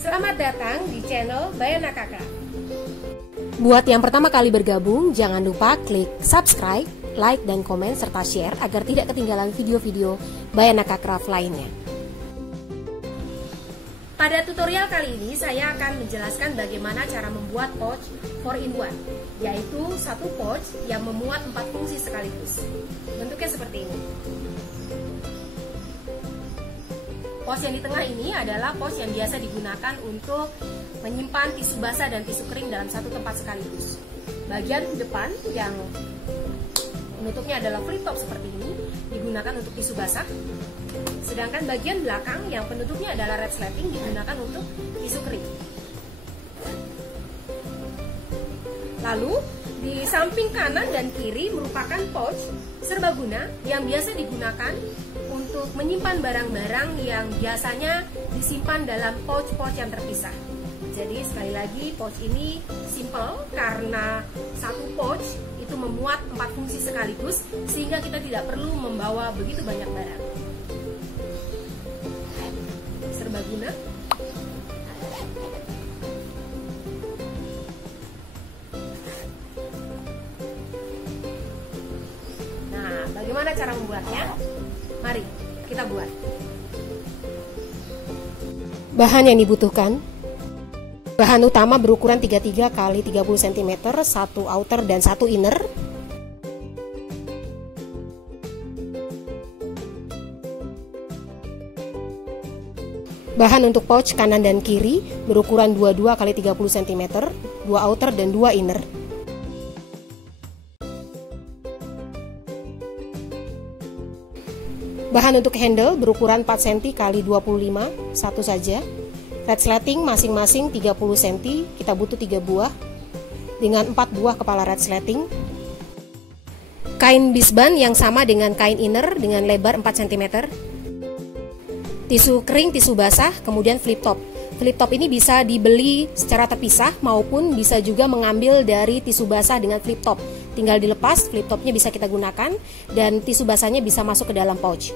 Selamat datang di channel Bayana Kakak. Buat yang pertama kali bergabung, jangan lupa klik subscribe, like, dan komen, serta share agar tidak ketinggalan video-video Bayana Craft lainnya. Pada tutorial kali ini saya akan menjelaskan bagaimana cara membuat pouch 4-in-1, yaitu satu pouch yang memuat 4 fungsi sekaligus. Bentuknya seperti ini. Pouch yang di tengah ini adalah pouch yang biasa digunakan untuk menyimpan tisu basah dan tisu kering dalam satu tempat sekaligus. Bagian depan yang penutupnya adalah flip top seperti ini digunakan untuk tisu basah. Sedangkan bagian belakang yang penutupnya adalah resleting digunakan untuk tisu kering. Lalu di samping kanan dan kiri merupakan pouch serbaguna yang biasa digunakan untuk menyimpan barang-barang yang biasanya disimpan dalam pouch-pouch yang terpisah. Jadi sekali lagi pouch ini simple karena satu pouch itu memuat 4 fungsi sekaligus sehingga kita tidak perlu membawa begitu banyak barang. Serbaguna. Nah, bagaimana cara membuatnya? Mari kita buat. Bahan yang dibutuhkan: bahan utama berukuran 33 x 30 cm, 1 outer dan 1 inner. Bahan untuk pouch kanan dan kiri berukuran 22 x 30 cm, 2 outer dan 2 inner. Bahan untuk handle berukuran 4 cm x 25, satu saja. Resleting masing-masing 30 cm, kita butuh 3 buah dengan 4 buah kepala resleting. Kain bisban yang sama dengan kain inner dengan lebar 4 cm. Tisu kering, tisu basah, kemudian flip top. Flip top ini bisa dibeli secara terpisah maupun bisa juga mengambil dari tisu basah dengan flip top. Tinggal dilepas, flip topnya bisa kita gunakan dan tisu basahnya bisa masuk ke dalam pouch.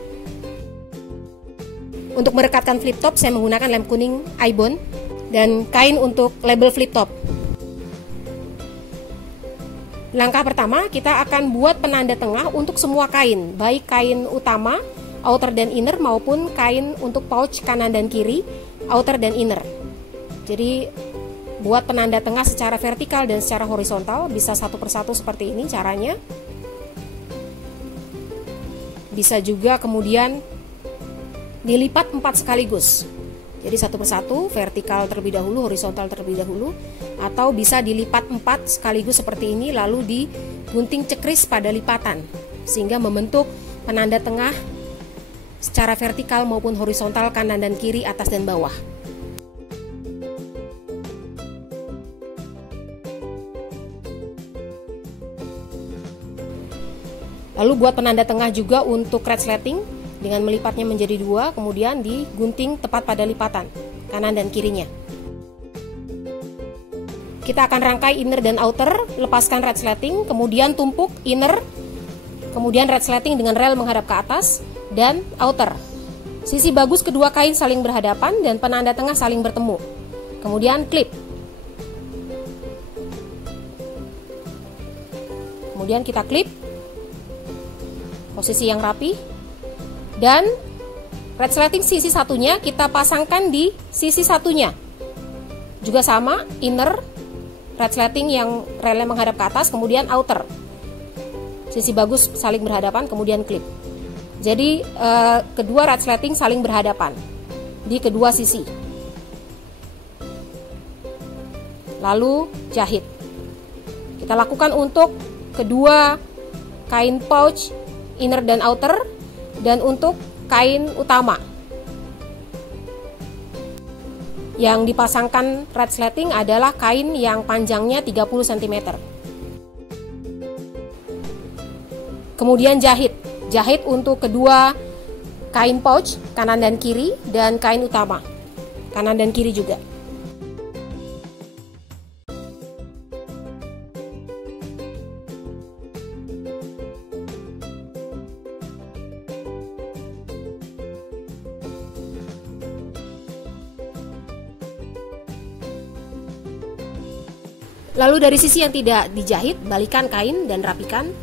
Untuk merekatkan flip top saya menggunakan lem kuning ibon dan kain untuk label flip top. Langkah pertama kita akan buat penanda tengah untuk semua kain, baik kain utama, outer dan inner maupun kain untuk pouch kanan dan kiri, outer dan inner. Jadi buat penanda tengah secara vertikal dan secara horizontal, bisa satu persatu seperti ini caranya. Bisa juga kemudian dilipat 4 sekaligus. Jadi satu persatu, vertikal terlebih dahulu, horizontal terlebih dahulu, atau bisa dilipat 4 sekaligus seperti ini lalu digunting cekris pada lipatan sehingga membentuk penanda tengah secara vertikal maupun horizontal, kanan dan kiri, atas dan bawah. Lalu buat penanda tengah juga untuk resleting dengan melipatnya menjadi 2, kemudian digunting tepat pada lipatan kanan dan kirinya. Kita akan rangkai inner dan outer, lepaskan resleting, kemudian tumpuk inner, kemudian resleting dengan rel menghadap ke atas dan outer. Sisi bagus kedua kain saling berhadapan dan penanda tengah saling bertemu. Kemudian klip. Kemudian kita klip posisi yang rapi, dan resleting sisi satunya kita pasangkan di sisi satunya. Juga sama, inner resleting yang relnya menghadap ke atas, kemudian outer. Sisi bagus saling berhadapan, kemudian klip. Jadi kedua resleting saling berhadapan di kedua sisi. Lalu jahit. Kita lakukan untuk kedua kain pouch inner dan outer, dan untuk kain utama yang dipasangkan resleting adalah kain yang panjangnya 30 cm. Kemudian jahit untuk kedua kain pouch kanan dan kiri dan kain utama kanan dan kiri juga. Lalu dari sisi yang tidak dijahit, balikan kain dan rapikan.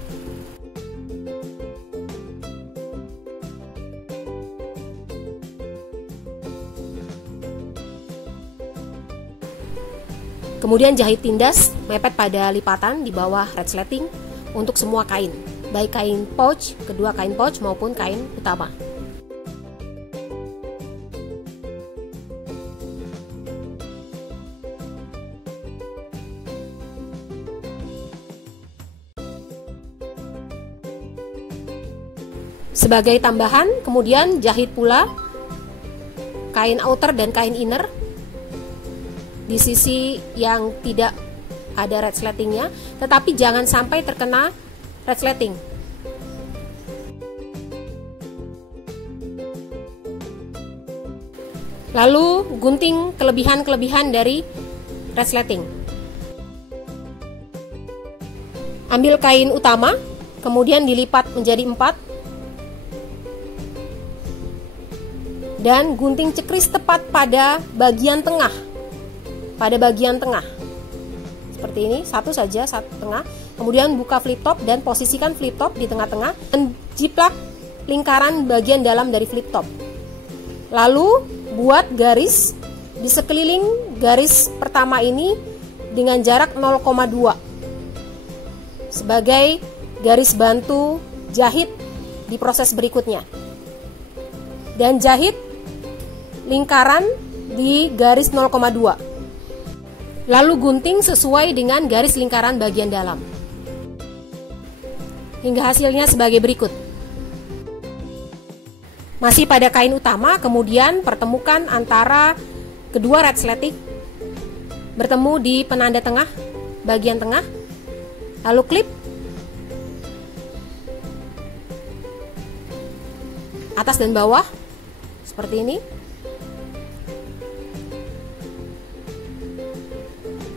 Kemudian jahit tindas mepet pada lipatan di bawah resleting untuk semua kain, baik kain pouch, kedua kain pouch maupun kain utama. Sebagai tambahan, kemudian jahit pula kain outer dan kain inner di sisi yang tidak ada resletingnya, tetapi jangan sampai terkena resleting. Lalu gunting kelebihan-kelebihan dari resleting. Ambil kain utama, kemudian dilipat menjadi 4 dan gunting cekris tepat pada bagian tengah. Pada bagian tengah seperti ini, satu saja, satu tengah. Kemudian buka flip top dan posisikan flip top di tengah-tengah dan jiplak lingkaran bagian dalam dari flip top. Lalu buat garis di sekeliling garis pertama ini dengan jarak 0,2 sebagai garis bantu jahit di proses berikutnya. Dan jahit lingkaran di garis 0,2. Lalu gunting sesuai dengan garis lingkaran bagian dalam. Hingga hasilnya sebagai berikut. Masih pada kain utama, kemudian pertemukan antara kedua resleting, bertemu di penanda tengah, bagian tengah, lalu klip, atas dan bawah, seperti ini.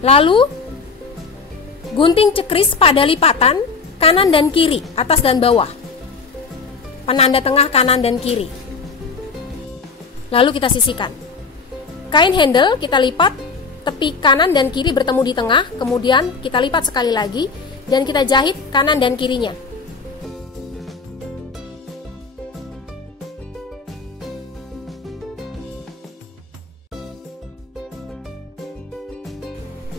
Lalu gunting cekris pada lipatan kanan dan kiri, atas dan bawah, penanda tengah kanan dan kiri. Lalu kita sisihkan. Kain handle kita lipat, tepi kanan dan kiri bertemu di tengah, kemudian kita lipat sekali lagi dan kita jahit kanan dan kirinya.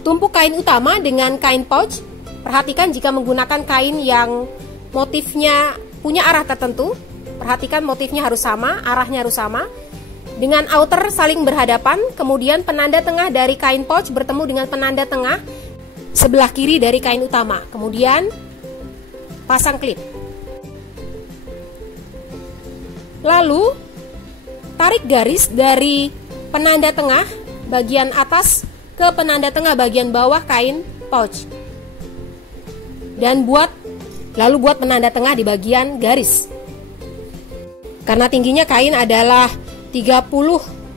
Tumpuk kain utama dengan kain pouch. Perhatikan jika menggunakan kain yang motifnya punya arah tertentu, perhatikan motifnya harus sama, arahnya harus sama. Dengan outer saling berhadapan, kemudian penanda tengah dari kain pouch bertemu dengan penanda tengah sebelah kiri dari kain utama. Kemudian pasang klip. Lalu tarik garis dari penanda tengah bagian atas ke penanda tengah bagian bawah kain pouch. Dan buat penanda tengah di bagian garis. Karena tingginya kain adalah 30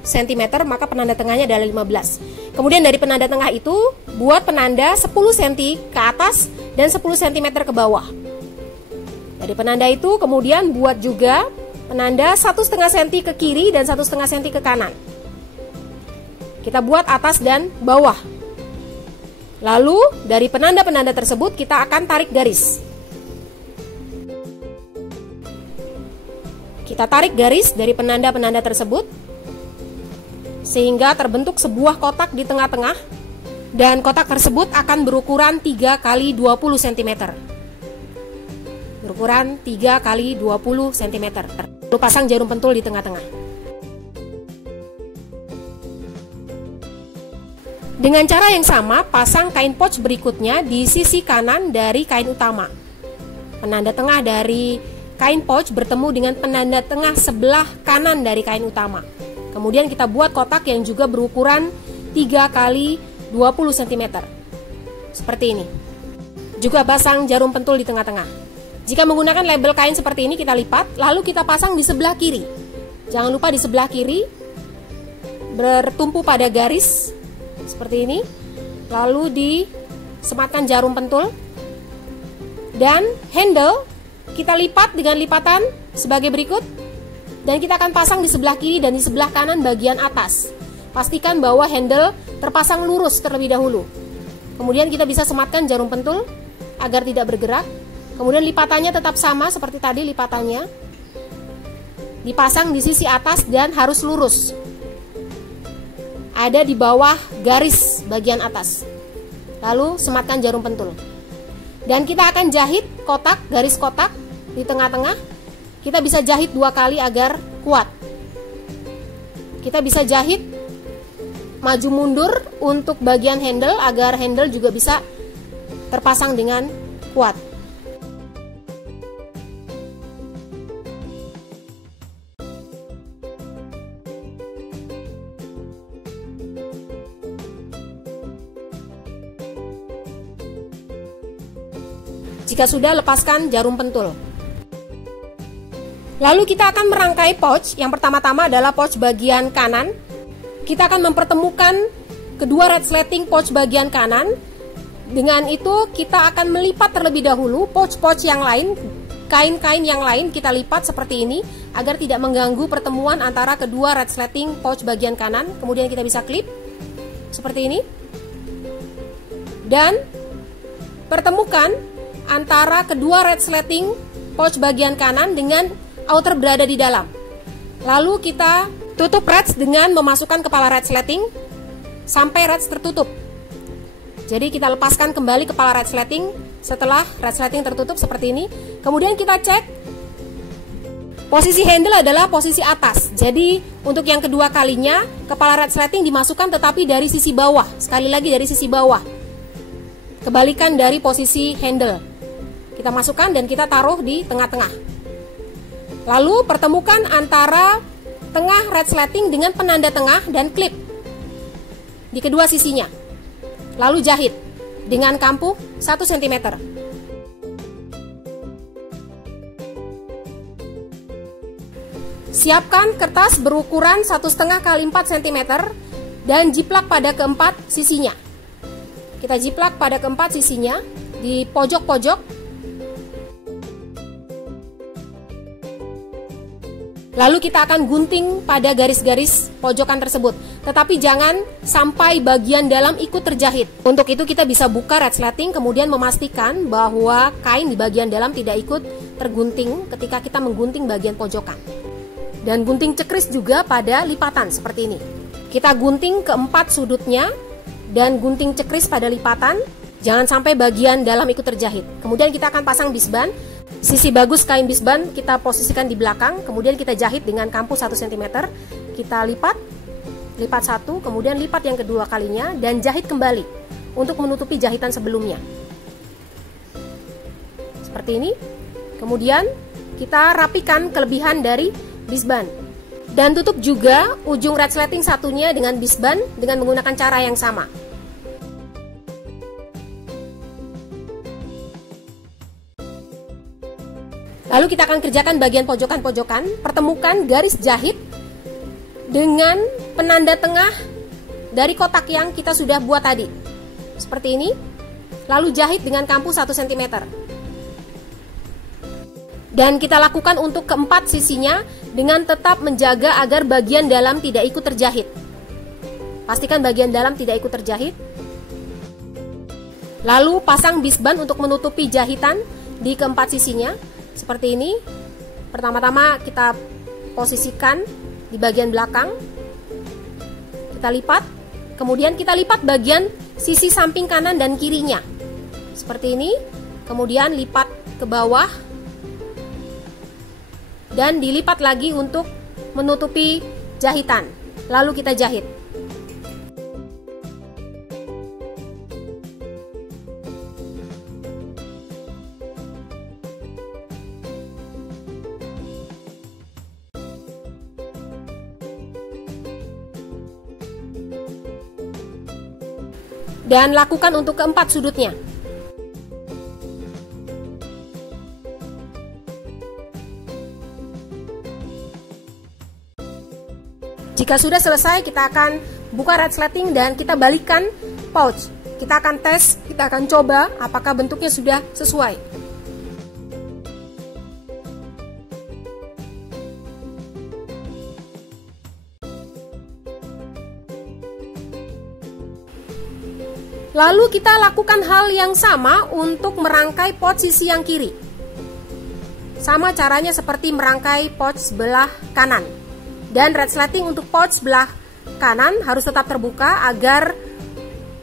cm, maka penanda tengahnya adalah 15. Kemudian dari penanda tengah itu buat penanda 10 cm ke atas dan 10 cm ke bawah. Dari penanda itu kemudian buat juga penanda 1,5 cm ke kiri dan 1,5 cm ke kanan. Kita buat atas dan bawah. Lalu dari penanda-penanda tersebut kita akan tarik garis. Kita tarik garis dari penanda-penanda tersebut sehingga terbentuk sebuah kotak di tengah-tengah, dan kotak tersebut akan berukuran 3 x 20 cm. Berukuran 3 x 20 cm. Lalu pasang jarum pentul di tengah-tengah. Dengan cara yang sama, pasang kain pouch berikutnya di sisi kanan dari kain utama. Penanda tengah dari kain pouch bertemu dengan penanda tengah sebelah kanan dari kain utama. Kemudian kita buat kotak yang juga berukuran 3 x 20 cm. Seperti ini. Juga pasang jarum pentul di tengah-tengah. Jika menggunakan label kain seperti ini, kita lipat, lalu kita pasang di sebelah kiri. Jangan lupa di sebelah kiri bertumpu pada garis seperti ini, lalu disematkan jarum pentul, dan handle kita lipat dengan lipatan sebagai berikut, dan kita akan pasang di sebelah kiri dan di sebelah kanan bagian atas. Pastikan bahwa handle terpasang lurus terlebih dahulu. Kemudian kita bisa sematkan jarum pentul agar tidak bergerak. Kemudian lipatannya tetap sama seperti tadi lipatannya. Dipasang di sisi atas dan harus lurus. Ada di bawah garis bagian atas. Lalu sematkan jarum pentul. Dan kita akan jahit kotak, garis kotak di tengah-tengah. Kita bisa jahit 2 kali agar kuat. Kita bisa jahit maju mundur untuk bagian handle agar handle juga bisa terpasang dengan kuat. Jika sudah, lepaskan jarum pentul. Lalu kita akan merangkai pouch. Yang pertama-tama adalah pouch bagian kanan. Kita akan mempertemukan kedua resleting pouch bagian kanan. Dengan itu kita akan melipat terlebih dahulu pouch-pouch yang lain, kain-kain yang lain kita lipat seperti ini agar tidak mengganggu pertemuan antara kedua resleting pouch bagian kanan. Kemudian kita bisa klip seperti ini. Dan pertemukan antara kedua resleting pouch bagian kanan dengan outer berada di dalam. Lalu kita tutup reds dengan memasukkan kepala resleting sampai reds tertutup. Jadi kita lepaskan kembali kepala resleting setelah resleting tertutup seperti ini. Kemudian kita cek posisi handle adalah posisi atas. Jadi untuk yang kedua kalinya kepala resleting dimasukkan tetapi dari sisi bawah. Sekali lagi dari sisi bawah. Kebalikan dari posisi handle. Kita masukkan dan kita taruh di tengah-tengah. Lalu pertemukan antara tengah resleting dengan penanda tengah dan klip di kedua sisinya. Lalu jahit dengan kampuh 1 cm. Siapkan kertas berukuran 1,5 x 4 cm dan jiplak pada keempat sisinya. Kita jiplak pada keempat sisinya di pojok-pojok. Lalu kita akan gunting pada garis-garis pojokan tersebut. Tetapi jangan sampai bagian dalam ikut terjahit. Untuk itu kita bisa buka resleting kemudian memastikan bahwa kain di bagian dalam tidak ikut tergunting ketika kita menggunting bagian pojokan. Dan gunting cekris juga pada lipatan seperti ini. Kita gunting keempat sudutnya dan gunting cekris pada lipatan. Jangan sampai bagian dalam ikut terjahit. Kemudian kita akan pasang bisban. Sisi bagus kain bisban kita posisikan di belakang, kemudian kita jahit dengan kampuh 1 cm. Kita lipat 1, kemudian lipat yang kedua kalinya dan jahit kembali untuk menutupi jahitan sebelumnya. Seperti ini. Kemudian kita rapikan kelebihan dari bisban. Dan tutup juga ujung resleting satunya dengan bisban dengan menggunakan cara yang sama. Lalu kita akan kerjakan bagian pojokan-pojokan, pertemukan garis jahit dengan penanda tengah dari kotak yang kita sudah buat tadi. Seperti ini. Lalu jahit dengan kampuh 1 cm. Dan kita lakukan untuk keempat sisinya dengan tetap menjaga agar bagian dalam tidak ikut terjahit. Pastikan bagian dalam tidak ikut terjahit. Lalu pasang bisban untuk menutupi jahitan di keempat sisinya. Seperti ini. Pertama-tama kita posisikan di bagian belakang. Kita lipat. Kemudian kita lipat bagian sisi samping kanan dan kirinya. Seperti ini. Kemudian lipat ke bawah. Dan dilipat lagi untuk menutupi jahitan. Lalu kita jahit. Dan lakukan untuk keempat sudutnya. Jika sudah selesai, kita akan buka resleting dan kita balikkan pouch. Kita akan tes, kita akan coba apakah bentuknya sudah sesuai. Lalu kita lakukan hal yang sama untuk merangkai pouch sisi yang kiri. Sama caranya seperti merangkai pouch sebelah kanan. Dan resleting untuk pouch sebelah kanan harus tetap terbuka agar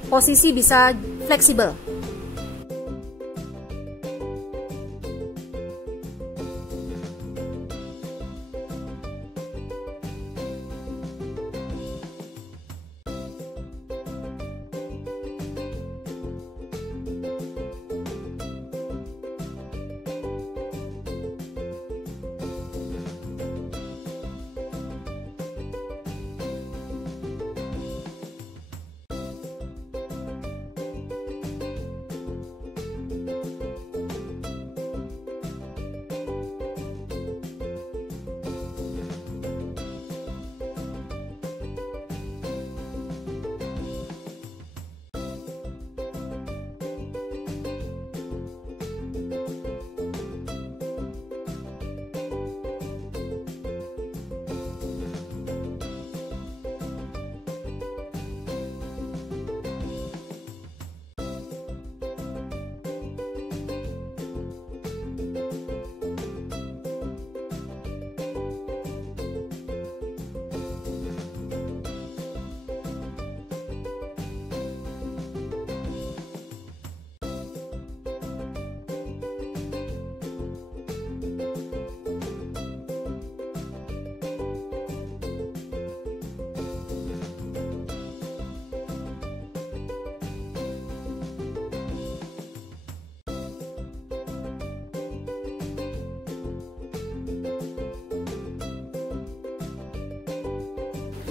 posisi bisa fleksibel.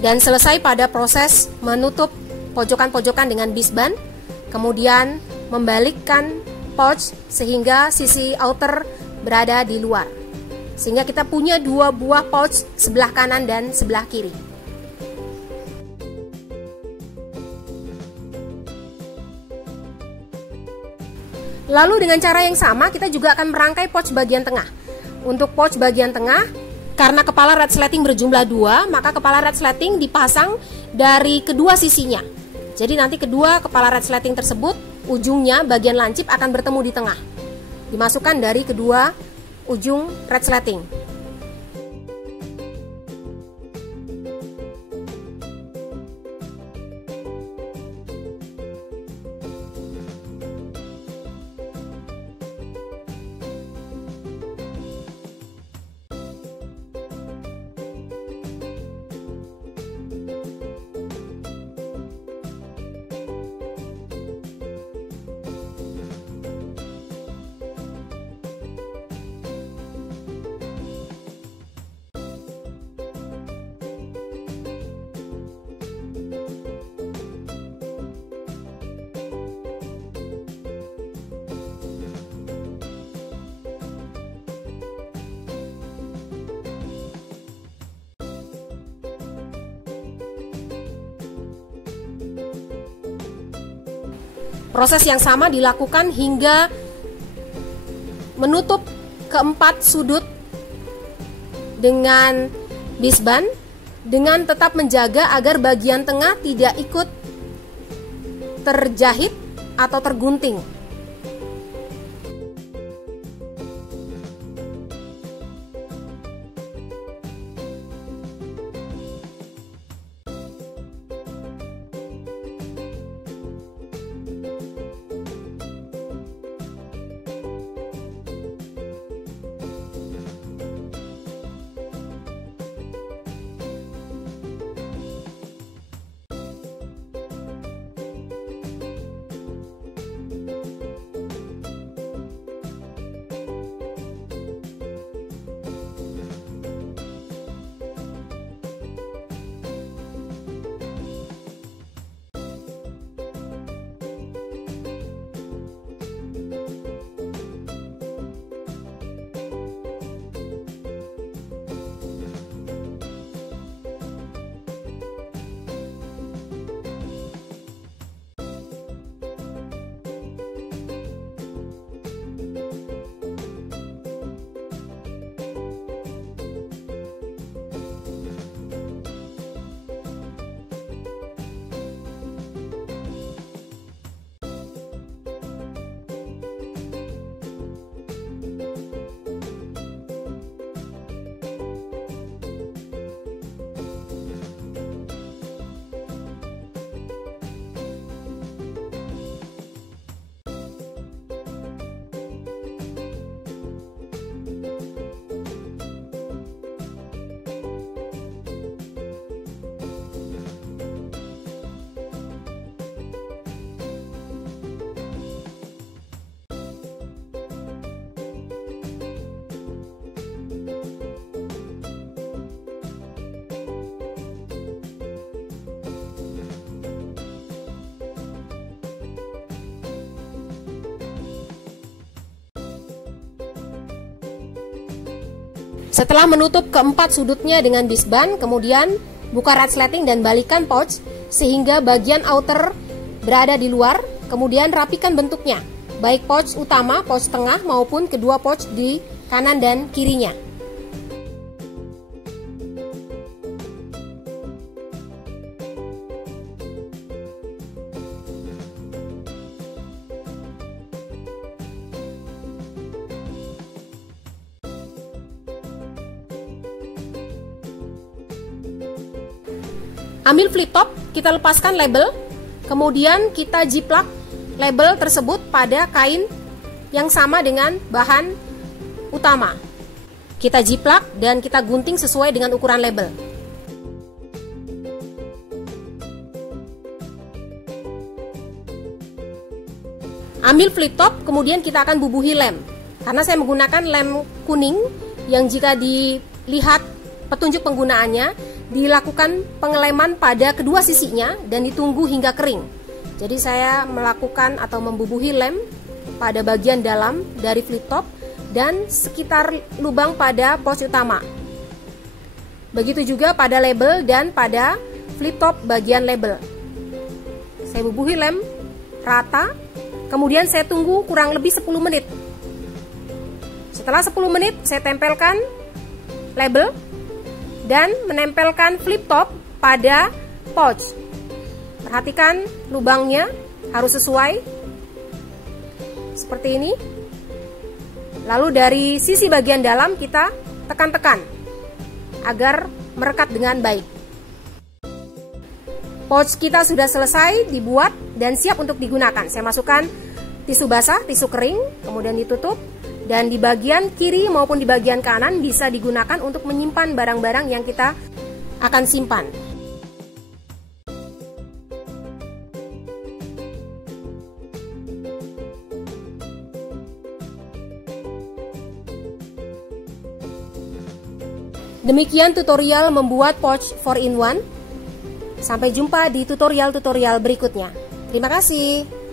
Dan selesai pada proses menutup pojokan-pojokan dengan bisband, kemudian membalikkan pouch sehingga sisi outer berada di luar, sehingga kita punya dua buah pouch sebelah kanan dan sebelah kiri. Lalu dengan cara yang sama kita juga akan merangkai pouch bagian tengah. Untuk pouch bagian tengah, karena kepala resleting berjumlah 2, maka kepala resleting dipasang dari kedua sisinya. Jadi nanti kedua kepala resleting tersebut, ujungnya bagian lancip akan bertemu di tengah. Dimasukkan dari kedua ujung resleting. Proses yang sama dilakukan hingga menutup keempat sudut dengan bisband, dengan tetap menjaga agar bagian tengah tidak ikut terjahit atau tergunting. Setelah menutup keempat sudutnya dengan disband, kemudian buka resleting dan balikan pouch sehingga bagian outer berada di luar. Kemudian rapikan bentuknya, baik pouch utama, pouch tengah maupun kedua pouch di kanan dan kirinya. Ambil flip top, kita lepaskan label, kemudian kita jiplak label tersebut pada kain yang sama dengan bahan utama. Kita jiplak dan kita gunting sesuai dengan ukuran label. Ambil flip top, kemudian kita akan bubuhi lem. Karena saya menggunakan lem kuning yang jika dilihat petunjuk penggunaannya dilakukan pengeleman pada kedua sisinya dan ditunggu hingga kering. Jadi saya melakukan atau membubuhi lem pada bagian dalam dari flip top dan sekitar lubang pada pouch utama. Begitu juga pada label dan pada flip top bagian label. Saya bubuhi lem rata, kemudian saya tunggu kurang lebih 10 menit. Setelah 10 menit saya tempelkan label dan menempelkan flip top pada pouch. Perhatikan lubangnya harus sesuai seperti ini. Lalu dari sisi bagian dalam kita tekan-tekan agar merekat dengan baik. Pouch kita sudah selesai dibuat dan siap untuk digunakan. Saya masukkan tisu basah, tisu kering, kemudian ditutup. Dan di bagian kiri maupun di bagian kanan bisa digunakan untuk menyimpan barang-barang yang kita akan simpan. Demikian tutorial membuat pouch 4-in-1. Sampai jumpa di tutorial-tutorial berikutnya. Terima kasih.